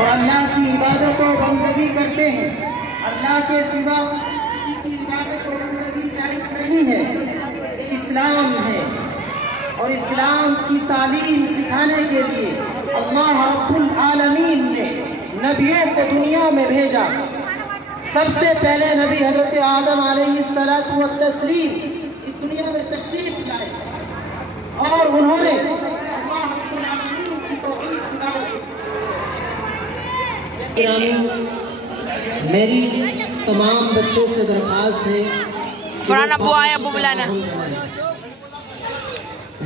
اور اللہ کی عبادت و بندگی کرتے ہیں، اللہ کے سوا کسی کی عبادت و بندگی جائز نہیں ہے۔ اسلام ہے اور اسلام کی تعلیم سکھانے کے لیے اللہ رب العالمین نے نبیوں کو دنیا میں بھیجا۔ سب سے پہلے نبی حضرت آدم علیہ السلام اس دنیا میں تشریف لائے اور انہوں نے اللہ رب العالمین کی توحید کی دعوت دی۔ میری تمام بچوں سے درخواست ہے فرحان ابو آیا ابو بلانا،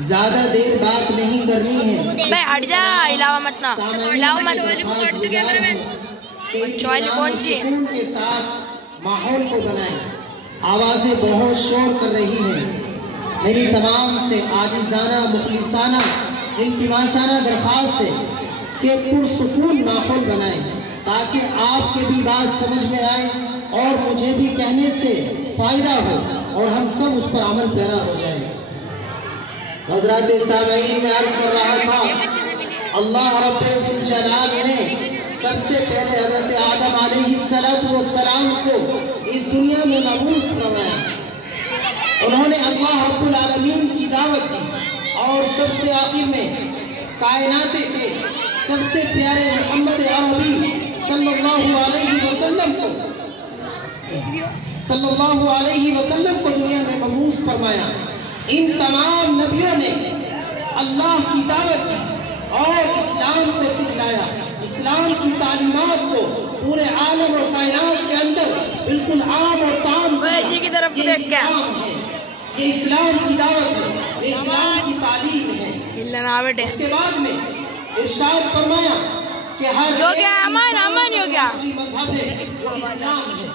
زیادہ دیر بات نہیں کرنی ہے۔ بھائی ہٹ جا، علاوہ مت نا، علاوہ مت۔ چوائلی کون سی ہے؟ سکون کے ساتھ ماحول کو بنائیں۔ آوازیں بہت شور کر رہی ہیں۔ میری تمام سے عاجزانہ مخلصانہ التماسانہ درخواست ہے کہ پرسکون ماحول بنائیں تاکہ آپ کے بھی بات سمجھ میں آئے اور مجھے بھی کہنے سے فائدہ ہو اور ہم سب اس پر عمل پیرا ہو جائیں۔ حضرات سامعین میں عرض کر رہا تھا، اللہ رب الجلال نے سب سے پہلے حضرت آدم علیہ السلام کو اس دنیا میں مبعوث فرمایا۔ انہوں نے اللہ رب العالمین کی دعوت دی اور سب سے آخر میں کائنات کے سب سے پیارے محمد عربی صلی اللہ علیہ وسلم کو دنیا میں مبعوث فرمایا۔ ان تمام نبیوں نے اللہ کی دعوت دی اور اسلام کو سکھلایا۔ اسلام کی تعلیمات کو پورے عالم اور کائنات کے اندر بالکل عام اور تام یہ اسلام ہے، یہ اسلام کی دعوت ہے، یہ اسلام کی تعلیم ہے۔ اس کے بعد میں ارشاد فرمایا کہ ہر مذہب ہے وہ اسلام ہے۔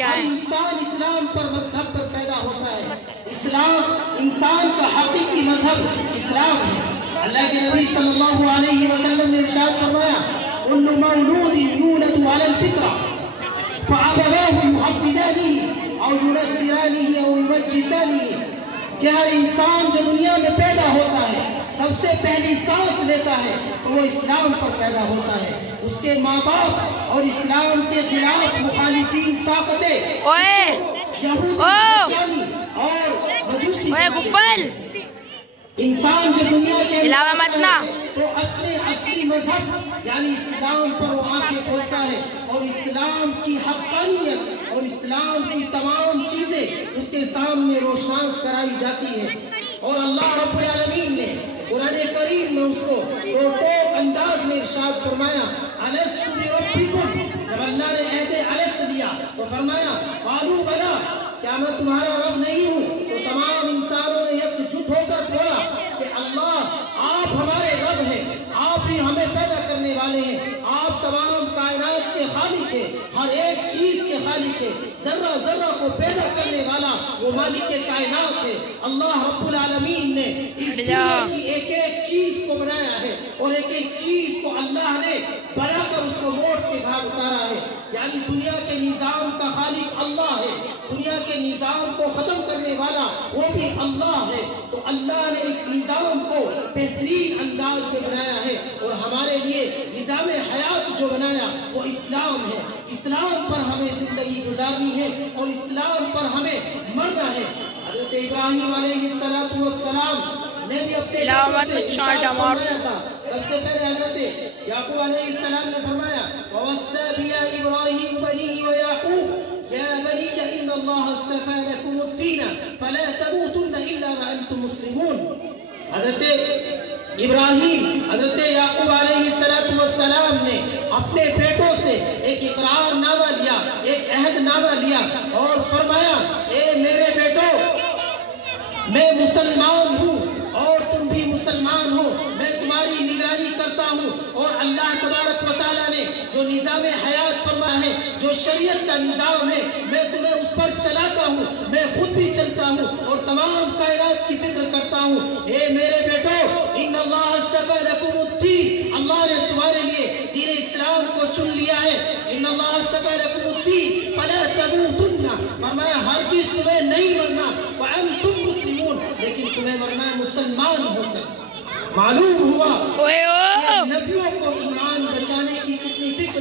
ہر انسان اسلام پر مذہب پر پیدا ہوتا ہے۔ اسلام انسان کا حقیقی مذہب اسلام ہے۔ اللہ کے نبی صلی اللہ علیہ وسلم نے ارشاد فرمایا، كل مولود يولد على الفطرة فأبواه يهودانه أو ينصرانه أو يمجسانه، کہ ہر انسان جو دنیا میں پیدا ہوتا ہے سب سے پہلی سانس لیتا ہے تو وہ اسلام پر پیدا ہوتا ہے۔ اس کے ماں باپ اور اسلام کے خلاف مخالفین طاقتیں یہودی اور مجوسی انسان جو دنیا کے تو اپنے اصلی مذہب یعنی اسلام پر وہ آنکھیں کھولتا ہے اور اسلام کی حقانیت اور اسلام کی تمام چیزیں اس کے سامنے روشناس کرائی جاتی ہے۔ اور اللہ رب العالمین نے قرآن کریم میں اس کو دو ٹوک انداز میں ارشاد فرمایا، الست بربکم، جب اللہ نے عہد الست دیا تو فرمایا قالوا بلی، کیا میں تمہارا رب نہیں ہوں؟ تو تمام انسانوں نے یکجٹ ہو کر بولا کہ اللہ آپ ہمارے رب ہیں، آپ ہی ہمیں پیدا کرنے والے ہیں، آپ تمام کائنات کے خالق ہیں، ہر ایک چیز کے خالق ہیں، ذرہ ذرہ کو پیدا کرنے والا وہ مالک کائنات ہے۔ اللہ رب العالمین نے اس دنیا کی ایک ایک چیز کو بنایا ہے اور ایک ایک چیز کو اللہ نے بنا کر اس کو موڑ کے گھر اتارا ہے، یعنی دنیا کے نظام کا خالق اللہ ہے، دنیا کے نظام کو ختم کرنے والا وہ بھی اللہ ہے۔ تو اللہ نے اس نظام کو بہترین انداز میں بنایا ہے اور ہمارے لیے نظام حیات جو بنایا وہ اسلام ہے۔ اسلام پر ہمیں زندگی گزارنی ہے اور اسلام پر ہمیں مرنا ہے۔ حضرت ابراہیم علیہ السلام نے بھی اپنے سب سے پہلے حضرت یعقوب علیہ السلام نے فرمایا وَوَصَّى بِهَا إِبْرَاهِيمُ بَنِيهِ وَيَعْقُوبُ يَا بَنِيَّ إِنَّ اللَّهَ اصْطَفَىٰ لَكُمُ الدِّينَ فَلَا تَمُوتُنَّ إِلَّا وَأَنْتُمْ مُسْلِمُونَ۔ حضرت ابراہیم حضرت یعقوب علیہ السلام نے اپنے بیٹوں سے ایک اقرار نامہ لیا، ایک عہد نامہ لیا اور فرمایا اے میرے بیٹو، میں مسلمان ہوں اور تم بھی مسلمان ہو، میں تمہاری نگرانی کرتا ہوں اور اللہ تبارک و تعالیٰ نے جو نظام حیات فرمایا ہے، جو شریعت کا نظام ہے، میں تمہیں اس پر چلاتا ہوں، میں خود بھی چلتا ہوں اور تمام کائنات کی فکر کرتا ہوں۔ اے میرے بیٹو، ان اللہ اصطفیٰ لکم الدین، اللہ نے تمہارے لیے دین اسلام کو چن لیا ہے۔ ان اللہ اصطفیٰ لکم الدین فلا تموتن، فرمایا ہرگز تمہیں نہیں مرنا، وانتم مسلمون، لیکن تمہیں مرنا ہے مسلمان ہو کر۔ معلوم ہوا کہ نبیوں کو ایمان بچانے کی کتنی فکر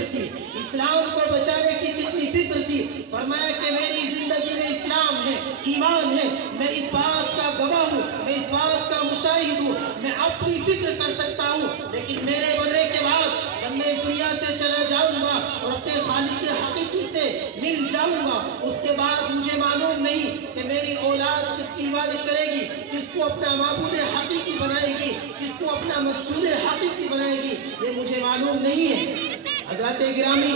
ایمان ہے، میں اس بات کا گواہ ہوں، میں اس بات کا مشاہد ہوں، میں اپنی فکر کر سکتا ہوں، لیکن میرے مرنے کے بعد جب میں اس دنیا سے چلا جاؤں گا اور اپنے خالق حقیقی سے مل جاؤں گا، اس کے بعد مجھے معلوم نہیں کہ میری اولاد کس کی عبادت کرے گی، کس کو اپنا معبود حقیقی بنائے گی، کس کو اپنا مسجود حقیقی بنائے گی، یہ مجھے معلوم نہیں ہے۔ حضرات گرامی،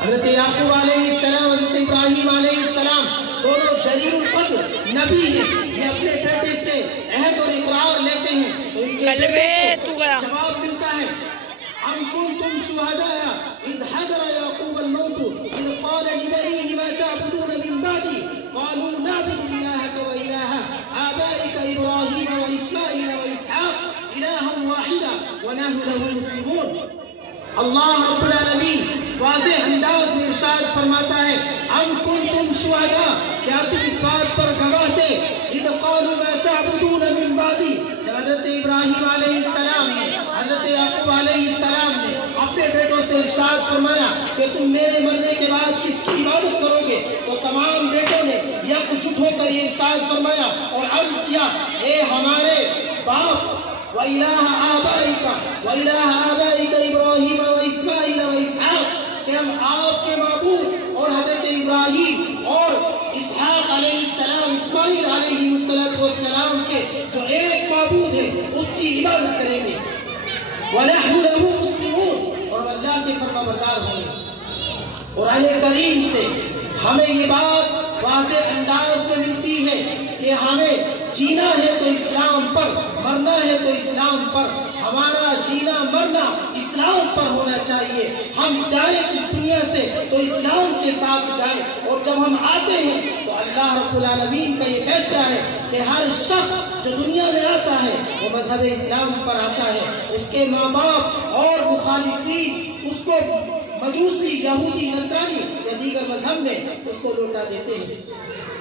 حضرت یعقوب علیہ السلام، حضرت ابراہیم علیہ السلام دونوں جلیل القدر نبی ہیں، یہ اپنے بیٹے سے عہد اور اقرار لیتے ہیں تو ان کے جواب ملتا ہے، ام کنتم شہداء اذ حضر یعقوب الموت اذ قال لبنیہ ما تعبدون من بعدی قالوا نعبد الہک و الہ آبائک ابراہیم و اسماعیل و اسحاق الہا واحدا ونحن له مسلمون۔ اللہ رب العالمین واضح انداز میں ارشاد فرماتا ہے، ام کنتم شہداء، کیا تم اس بات پر گواہ تھے، اذ قالوا ما تعبدون من بعدی، جب حضرت ابراہیم علیہ السلام نے، حضرت یعقوب علیہ السلام نے اپنے بیٹوں سے ارشاد فرمایا کہ تم میرے مرنے کے بعد کس کی عبادت کرو گے، تو تمام بیٹوں نے یکجٹ ہو کر یہ ارشاد فرمایا اور عرض کیا، اے ہمارے باپ وَإِلَٰهَ آبَائِكَ وَإِلَٰهَ آبَائِكَ إِبْرَاهِيمَ وَإِسْمَاعِيلَ وَإِسْحَاقَ، کہ ہم آپ کے معبود اور حضرت ابراہیم اور اسحاق علیہ السلام، اسماعیل علیہ السلام کے جو ایک معبود ہے اس کی عبادت کریں گے، وَنَحْنُ لَهُ مُسْلِمُونَ، اور اللہ کے فرمانبردار ہوں گے۔ قرآن کریم سے ہمیں یہ بات واضح انداز میں ملتی ہے کہ ہمیں جینا ہے تو اسلام پر، مرنا ہے تو اسلام پر، ہمارا جینا مرنا اسلام پر ہونا چاہیے۔ ہم جائیں اس دنیا سے تو اسلام کے ساتھ جائیں، اور جب ہم آتے ہیں تو اللہ رب العالمین کا یہ فیصلہ ہے کہ ہر شخص جو دنیا میں آتا ہے وہ مذہب اسلام پر آتا ہے، اس کے ماں باپ اور مخالفین اس کو مجوسی، یہودی، نصرانی یا دیگر مذہب میں اس کو لوٹا دیتے ہیں،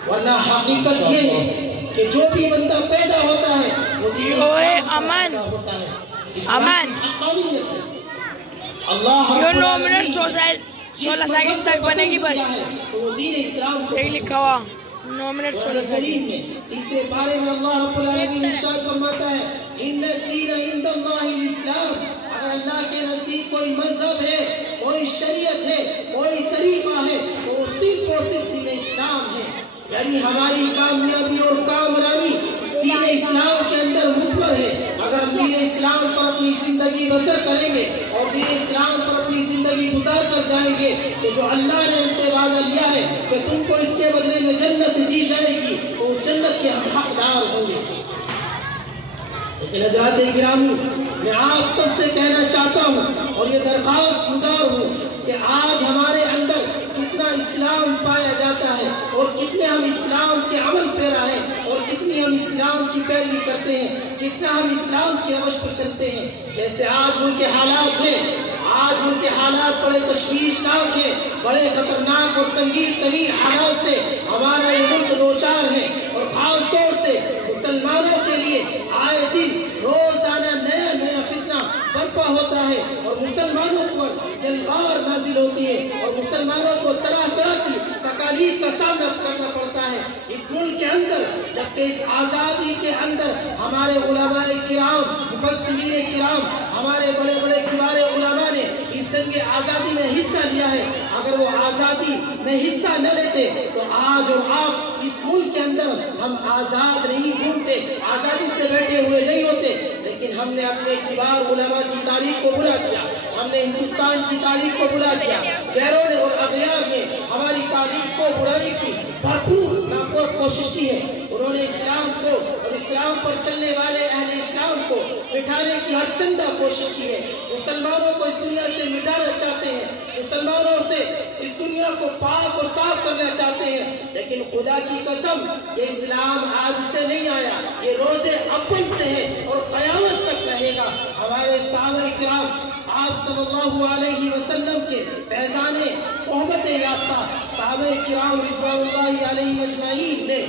ورنہ حقیقت یہ ہے کہ جو بھی بندہ پیدا ہوتا ہے وہ دین امان ہوتا ہے، امان اللہ یہ 9 منٹ 16 سیکنڈ تک بنے گی بس، تو وہ دین اسلام کو یہی لکھا ہوا 9 منٹ 16 سیکنڈ میں۔ تیسرے پارے میں اللہ رب العالمین ارشاد فرماتا ہے، ان الدین عند اللہ الاسلام، اگر اللہ کے نزدیک کوئی مذہب ہے، کوئی شریعت ہے، کوئی طریقہ ہے تو وہ صرف اور صرف دین اسلام ہے، یعنی ہماری کامیابی اور کامرانی دین اسلام کے اندر مثمر ہے۔ اگر ہم دین اسلام پر اپنی زندگی بسر کریں گے اور دین اسلام پر اپنی زندگی گزار کر جائیں گے تو جو اللہ نے ہم سے وعدہ لیا ہے کہ تم کو اس کے بدلے میں جنت دی جائے گی تو اس جنت کے ہم حقدار ہوں گے۔ لیکن حضرات گرامی، میں آپ سب سے کہنا چاہتا ہوں اور یہ درخواست گزار ہوں کہ آج ہمارے اندر کتنا اسلام پایا جاتا ہے اور کتنے ہم اسلام کے عمل پیرا ہیں اور کتنی ہم اسلام کی پیروی کرتے ہیں، کتنا ہم اسلام کی روش پر چلتے ہیں۔ جیسے آج ان کے حالات ہیں، آج ان کے حالات بڑے تشویشناک ہیں، بڑے خطرناک اور سنگین ترین حالات سے ہمارا یہ ملک دوچار ہے، اور خاص طور سے مسلمانوں کے لیے آئے دن روزانہ نیا نیا فتنہ برپا ہوتا ہے اور مسلمانوں پر جلغار نازل ہوتی ہے اور مسلمانوں کو طرح طرح کی تکالیف کا سامنا کرنا پڑتا ہے اس ملک کے اندر، جبکہ اس آزادی کے اندر ہمارے علماء کرام، مفسرین کرام، ہمارے بڑے بڑے کبار علماء نے اس جنگ آزادی میں حصہ لیا ہے۔ اگر وہ آزادی میں حصہ نہ لیتے تو آج اور آپ اس ملک کے اندر ہم آزاد نہیں گھومتے، آزادی سے بیٹھے ہوئے نہیں ہوتے، لیکن ہم نے اپنے کبار علماء کی تاریخ کو بھلا دیا، ہم نے ہندوستان کی تاریخ کو بھلا دیا، غیروں نے اور اغیار نے ہماری تاریخ کو برائی کی بھرپور ناپور کوشش کی ہے۔ انہوں نے اسلام کو اور اسلام پر چلنے والے اہل اسلام کو مٹانے کی ہر چندہ کوشش کی ہے، مسلمانوں کو اس دنیا سے مٹانا چاہتے ہیں، مسلمانوں سے اس دنیا کو پاک اور صاف کرنا چاہتے ہیں، لیکن خدا کی قسم یہ اسلام آج سے نہیں آیا، یہ روز اول سے ہے اور قیامت تک رہے گا۔ ہمارے صحابہ کرام آپ صلی اللہ علیہ وسلم کے فیضان صحبت یافتہ صحابہ کرام رضوان اللہ علیہ اجمعین نے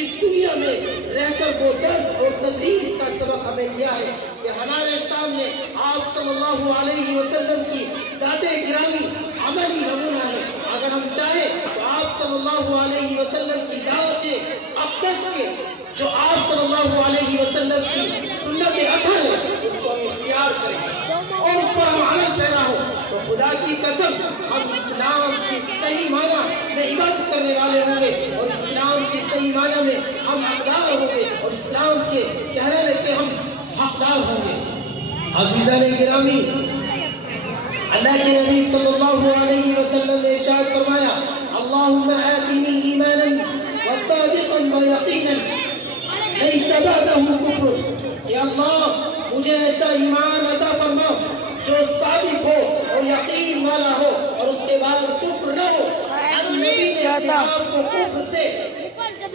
اس دنیا میں رہ کر وہ درس اور تدریس کا سبق ہمیں دیا ہے کہ ہمارے سامنے آپ صلی اللہ علیہ وسلم کی ذات گرامی عملی نمونہ ہے۔ اگر ہم چاہیں تو آپ صلی اللہ علیہ وسلم کی ذات اقدس کے جو آپ صلی اللہ علیہ وسلم کی سنت اطہر ہے اس کو ہم اختیار کریں اور اس پر ہم عمل پیدا ہو تو خدا کی قسم ہم اسلام کی صحیح معنی میں عبادت کرنے والے ہوں گے اور اسلام کی صحیح معنی میں ہم حقدار ہوں گے اور اسلام کے کہنے کے ہم حقدار ہوں گے۔ عزیزان گرامی، اللہ کے نبی صلی اللہ علیہ وسلم نے ارشاد فرمایا اللہم آتنی ایمانا وصادقا ویقینا لیس بعدہ کفر، یا اللہ مجھے ایسا ایمان عطا فرما جو صادق ہو اور یقین والا ہو اور اس کے بعد کفر نہ ہو۔ نبی نے اپنے آپ کو کفر سے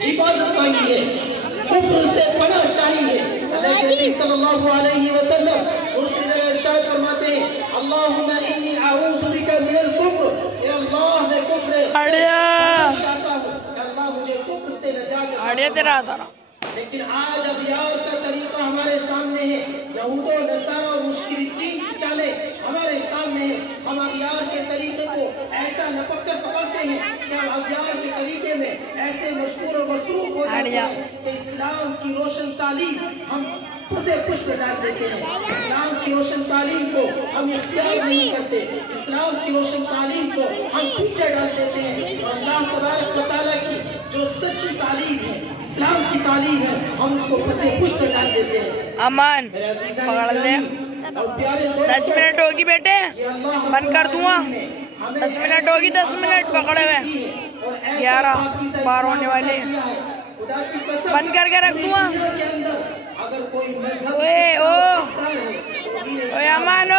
حفاظت مانگی ہے، کفر سے پناہ چاہیے۔ اللہ کے نبی صلی اللہ علیہ وسلم دوسری جگہ ارشاد فرماتے ہیں اللہم انی اعوذ بک من الکفر، اے اللہ میں کفر چاہتا ہوں، اے اللہ مجھے کفر سے نجات۔ لیکن آج ابیار کا طریقہ ہمارے سامنے ہے، یہود و نصارہ اور مشرکین کی چالیں ہمارے سامنے ہیں۔ ہم ابیار کے طریقے کو ایسا لپک کر پکڑتے ہیں کہ ہم ابیار کے طریقے میں ایسے مشہور اور مصروف ہو جاتے ہیں کہ اسلام کی روشن تعلیم ہم اسے پشت ڈال دیتے ہیں، اسلام کی روشن تعلیم کو ہم اختیار نہیں کرتے، اسلام کی روشن تعلیم کو ہم پیچھے ڈال دیتے ہیں اور اللہ تبارک و تعالیٰ کی جو سچی تعلیم ہے، اسلام کی تعلیم ہے، ہم اس کو پسے پشت ڈال دیتے ہیں۔ امان پکڑ لے، 10 منٹ ہوگی بیٹے، بند کر دوں گا، 10 منٹ ہوگی، 10 منٹ پکڑے ہوئے، 11 12 ہونے والے، بند کر کے رکھ دوں گا۔ امان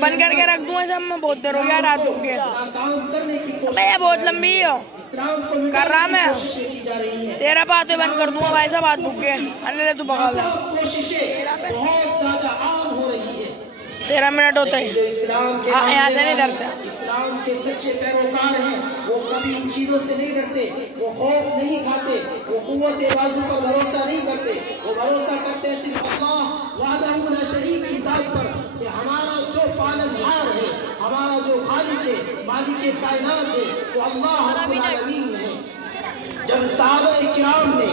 بند کر کے رکھ دوں گا، سب میں بہت دیر ہو گیا رات کو کے، یہ بہت لمبی ہو کر رہا میں، تیرا بات بند کر دوں گا بھائی، سا بات بھوک گئے اللہ تو پکڑ لے، 13 منٹ ہوتے ہیں، یہاں سے نہیں ڈر سے۔ اسلام کے سچے پیروکار ہیں، وہ کبھی ان چیزوں سے نہیں ڈرتے، وہ خوف نہیں کھاتے، وہ قوت بازو پر بھروسہ نہیں کرتے، وہ بھروسہ کرتے صرف اللہ وحدہ لا شریک کی ذات پر کہ ہمارا جو پالنہار ہے، ہمارا جو خالق ہے، مالک کائنات ہے، وہ اللہ رب العالمین ہے۔ جب صحابہ کرام نے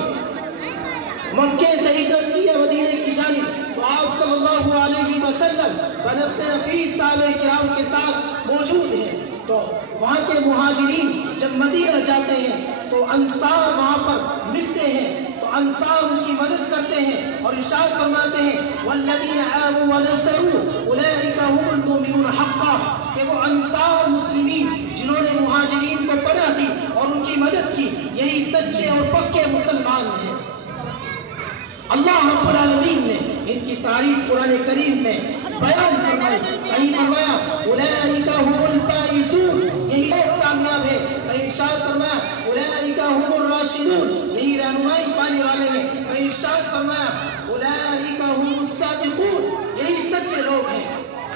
مکے سے ہجرت کی ہے مدینے کی جانب تو آپ صلی اللہ علیہ وسلم بنفس نفیس صحابہ کرام کے ساتھ موجود ہیں، تو وہاں کے مہاجرین جب مدینہ جاتے ہیں تو انصار وہاں پر ملتے ہیں تو انصار ان کی مدد کرتے ہیں اور ارشاد فرماتے ہیں والذین آمنوا ونصروا اولئک هم المؤمنون حقا، کہ وہ انصار مسلمین جنہوں نے مہاجرین کو پناہ دی اور ان کی مدد کی، یہی سچے اور پکے مسلمان ہیں۔ اللہ رب العالمین نے ان کی تعریف قرآن کریم میں بیان فرمائی، کہیں فرمایا اولئک هم الفائزون، یہی لوگ کامیاب ہے، کہیں ارشاد فرمایا اولئک هم الراشدون، یہی رہنمائی پانے والے ہیں، کہیں ارشاد فرمایا اولئک هم الصادقون، یہی سچے لوگ ہیں۔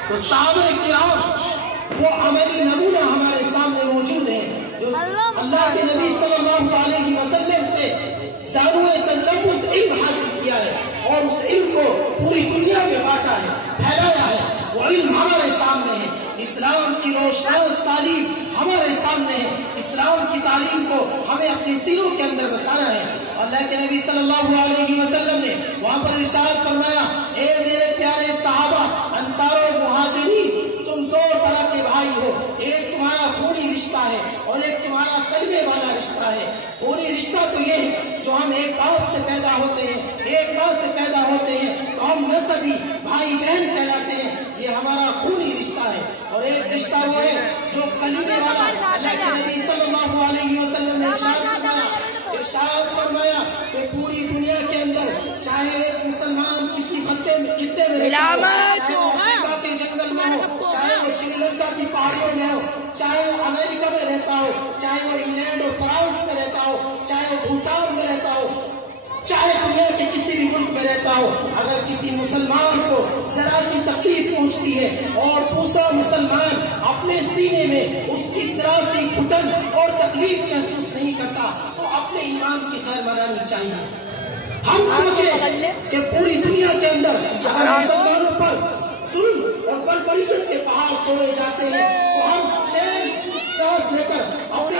تو صحابہ کرام وہ عملی نمونہ ہمارے سامنے موجود ہیں جو اللہ کے نبی صلی اللہ علیہ وسلم سے ضرور تجلبس علم حاصل کیا ہے اور اس علم کو پوری دنیا میں بانٹا ہے، پھیلایا ہے، وہ علم ہمارے سامنے ہے، اسلام کی روشناس تعلیم ہمارے سامنے ہے، اسلام کی تعلیم کو ہمیں اپنی سینوں کے اندر بسانا ہے۔ اللہ کے نبی صلی اللہ علیہ وسلم نے وہاں پر ارشاد فرمایا اے میرے پیارے صحابہ انصار و مہاجرین، تم دو طرح کے بھائی ہو، ایک تمہارا خونی رشتہ ہے اور ایک تمہارا کلمے والا رشتہ ہے۔ خونی رشتہ تو یہ ہے جو ہم ایک گاؤں سے پیدا ہوتے ہیں، ایک گاؤں سے پیدا ہوتے ہیں تو ہم نسبی بھائی بہن کہلاتے ہیں، یہ ہمارا خونی رشتہ ہے، اور ایک رشتہ وہ ہے جو کلمے والا۔ اللہ کے نبی صلی اللہ علیہ وسلم نے ارشاد فرمایا کہ پوری دنیا کے اندر چاہے ایک مسلمان کسی خطے میں کے جنگل میں ہو، چاہے وہ شری لنکا کی پہاڑیوں میں ہو، چاہے وہ امریکہ میں رہتا ہو، چاہے وہ انگلینڈ اور فرانس میں رہتا ہو، چاہے وہ بھوٹان میں رہتا ہو، چاہے دنیا کے کسی بھی ملک میں رہتا ہو، اگر کسی مسلمان کو ذرا سی تکلیف پہنچتی ہے اور دوسرا مسلمان اپنے سینے میں اس کی ذرا سی گھٹن اور تکلیف محسوس نہیں کرتا تو اپنے ایمان کی خیر منانی چاہیے۔ ہم سوچیں کہ پوری دنیا کے اندر اگر مسلمانوں پر ظلم اور بربریت کے پہاڑ توڑے جاتے ہیں تو ہم چین سانس لے کر اپنے